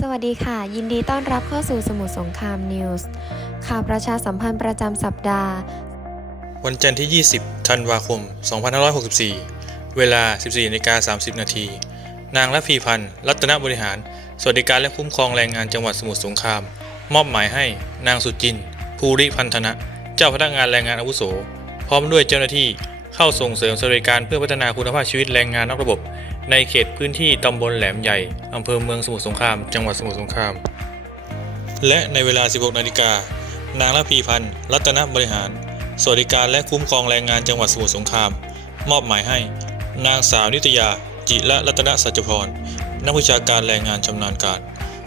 สวัสดีค่ะ ยินดีต้อนรับเข้าสู่สมุทรสงครามนิวส์ข่าวประชาสัมพันธ์ประจำสัปดาห์ วันจันทร์ที่ 20 ธันวาคม 2564 เวลา 14นาฬิกา30 นาที นางละพีพันธ์ รัตนบริหาร สวัสดิการและคุ้มครองแรงงานจังหวัดสมุทรสงคราม มอบหมายให้นางสุจิน ภูริพันธนะ เจ้าพนักงานแรงงานอาวุโส พร้อมด้วยเจ้าหน้าที่เข้าส่งเสริมสวัสดิการเพื่อพัฒนาคุณภาพชีวิตแรงงานนอกระบบ ในเขตพื้นที่ตำบลแหลมใหญ่ อำเภอเมืองสมุทรสงคราม จังหวัดสมุทรสงคราม และในเวลา 16 นาฬิกา นางละพีพันธ์ รัตนบริหาร สวัสดิการและคุ้มครองแรงงานจังหวัดสมุทรสงคราม มอบหมายให้ นางสาวนิตยา จิระรัตนสัจพร นักวิชาการแรงงานชำนาญการ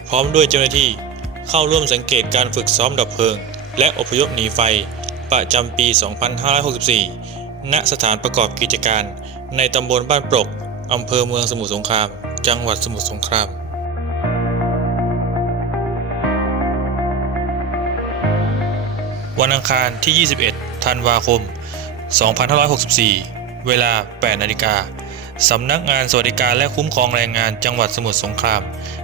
พร้อมด้วยเจ้าหน้าที่ เข้าร่วมสังเกตการฝึกซ้อมดับเพลิง และอพยพหนีไฟ ประจำปี 2564 ณ สถานประกอบกิจการ ในตำบลบ้านปรก อำเภอเมืองสมุทรสงคราม จังหวัดสมุทรสงครามวันอังคารที่ 21 ธันวาคม 2564 เวลา 8 นาฬิกา สำนักงานสวัสดิการและคุ้มครองแรงงานจังหวัดสมุทรสงคราม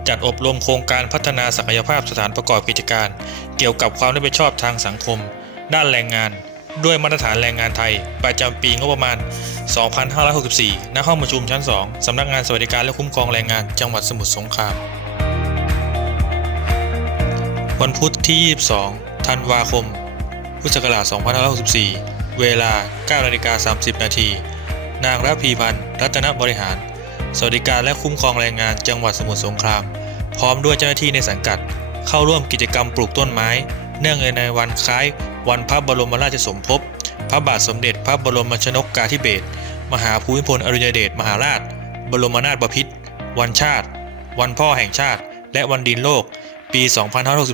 จัดอบรมโครงการพัฒนาศักยภาพสถานประกอบกิจการ เกี่ยวกับความรับผิดชอบทางสังคม ด้านแรงงาน ด้วยมาตรฐานแรงงานไทย ประจำปีงบประมาณ 2564 ณ ห้องประชุมชั้น 2 สำนักงานสวัสดิการและคุ้มครองแรงงานจังหวัดสมุทรสงคราม วันพุธที่ 22 ธันวาคม พุทธศักราช 2564 เวลา 9นาฬิกา30 นาที นางระพีพันธ์ รัตนบริหาร สวัสดิการและคุ้มครองแรงงานจังหวัดสมุทรสงคราม พร้อมด้วยเจ้าหน้าที่ในสังกัด เข้าร่วมกิจกรรมปลูกต้นไม้ เนื่องในวันคล้าย วันพระบรมราชสมภพ พระบาทสมเด็จพระบรมชนกกาธิเบศร มหาภูมิพลอดุลยเดชมหาราช บรมนาถบพิตร วันชาติ วันพ่อแห่งชาติ และวันดินโลก ปี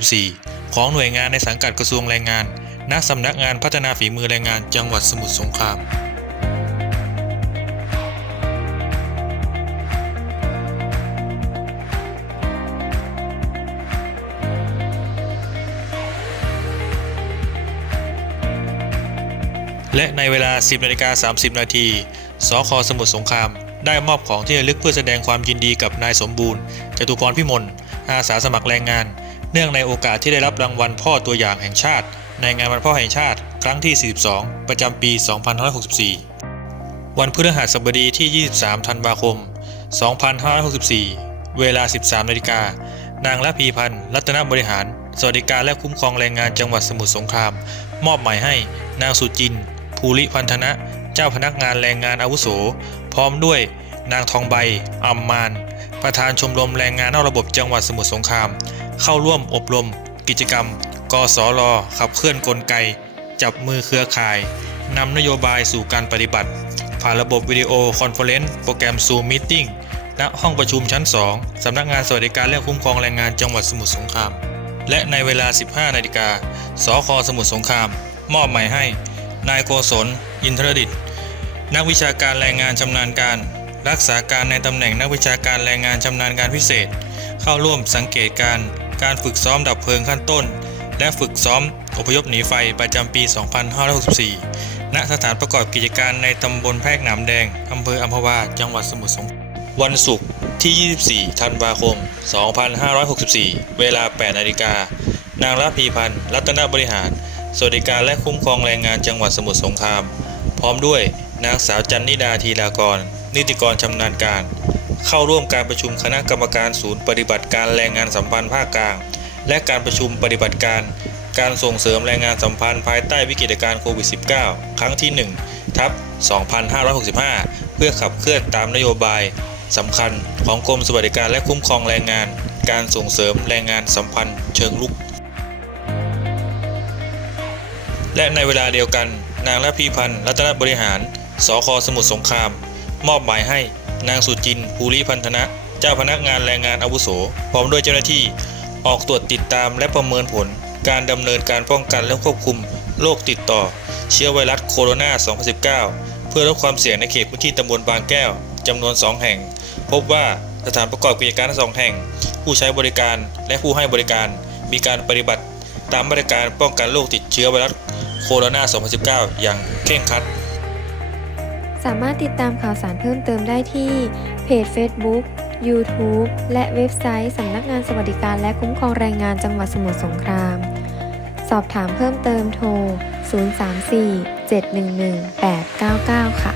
2564 ของหน่วยงานในสังกัดกระทรวงแรงงาน ณ สำนักงานพัฒนาฝีมือแรงงานจังหวัดสมุทรสงคราม และในเวลา 10นาฬิกา30 นาที สคสมุทรสงคราม ได้มอบของที่ระลึกเพื่อแสดงความยินดีกับนายสมบูรณ์จตุพรพิมล อาสาสมัครแรงงาน เนื่องในโอกาสที่ได้รับรางวัลพ่อตัวอย่างแห่งชาติ ในงานวันพ่อแห่งชาติ ครั้งที่ 42 ประจำปี 2564 วันพฤหัสบดีที่ 23 ธันวาคม 2564 เวลา 13นาฬิกานางละพีพันธ์รัตนบริหาร สวัสดิการและคุ้มครองแรงงานจังหวัดสมุทรสงคราม มอบหมายให้นางสุจิน ภูริพันธนะ เจ้าพนักงานแรงงานอาวุโส พร้อมด้วยนางทองใบอัมมาน ประธานชมรมแรงงานนอกระบบจังหวัดสมุทรสงคราม เข้าร่วมอบรม กิจกรรม กสรขับเคลื่อนกลไก จับมือเครือข่ายนำนโยบายสู่การปฏิบัติ ผ่านระบบวิดีโอคอนเฟอเรนซ์โปรแกรม Zoom Meeting ณห้องประชุมชั้น 2 สำนักงานสวัสดิการและคุ้มครองแรงงานจังหวัดสมุทรสงคราม และในเวลา 15 นาฬิกา สคสมุทรสงคราม มอบหมายให้ นายโกศล อินทรดิต นักวิชาการแรงงานชำนาญการ รักษาการในตำแหน่งนักวิชาการแรงงานชำนาญการพิเศษ เข้าร่วมสังเกตการ การฝึกซ้อมดับเพลิงขั้นต้น และฝึกซ้อมอพยพหนีไฟประจำปี 2564 ณ สถานประกอบกิจการในตำบลแพรกหนามแดง อำเภออัมพวา จังหวัดสมุทรสงคราม วันศุกร์ที่ 24 ธันวาคม 2564 เวลา 8 นาฬิกา นางรัพีพันธ์ รัตนบริหาร สวัสดิการและคุ้มครองแรงงานจังหวัดสมุทรสงคราม พร้อมด้วยนางสาวจันนิดาทีลากร นิติกรชำนาญการ เข้าร่วมการประชุมคณะกรรมการศูนย์ปฏิบัติการแรงงานสัมพันธ์ภาคกลาง และการประชุมปฏิบัติการ การส่งเสริมแรงงานสัมพันธ์ภายใต้วิกฤตการณ์โควิด -19 ครั้งที่ 1 ทับ 2565 เพื่อขับเคลื่อนตามนโยบายสำคัญของกรมสวัสดิการและคุ้มครองแรงงาน การส่งเสริมแรงงานสัมพันธ์เชิงลุก และในเวลาเดียวกัน นางละพีพันธ์รัตนบริหาร สคสมุทรสงคราม มอบหมายให้นางสุจินภูริพันธนะ เจ้าพนักงานแรงงานอาวุโส พร้อมด้วยเจ้าหน้าที่ ออกตรวจติดตามและประเมินผล การดำเนินการป้องกันและควบคุมโรคติดต่อ เชื้อไวรัสโคโรนา 2019 เพื่อลดความเสี่ยงในเขตพื้นที่ตำบลบางแก้วจำนวน 2 แห่ง พบว่าสถานประกอบกิจการทั้งสองแห่ง ผู้ใช้บริการและผู้ให้บริการมีการปฏิบัติตามมาตรการป้องกันโรคติดเชื้อไวรัส โคโรนา 2019 อย่างเคร่งครัด สามารถติดตามข่าวสารเพิ่มเติมได้ที่เพจ Facebook YouTube และเว็บไซต์สำนักงานสวัสดิการและคุ้มครองแรงงานจังหวัดสมุทรสงคราม สอบถามเพิ่มเติมโทร 034 711 899 ค่ะ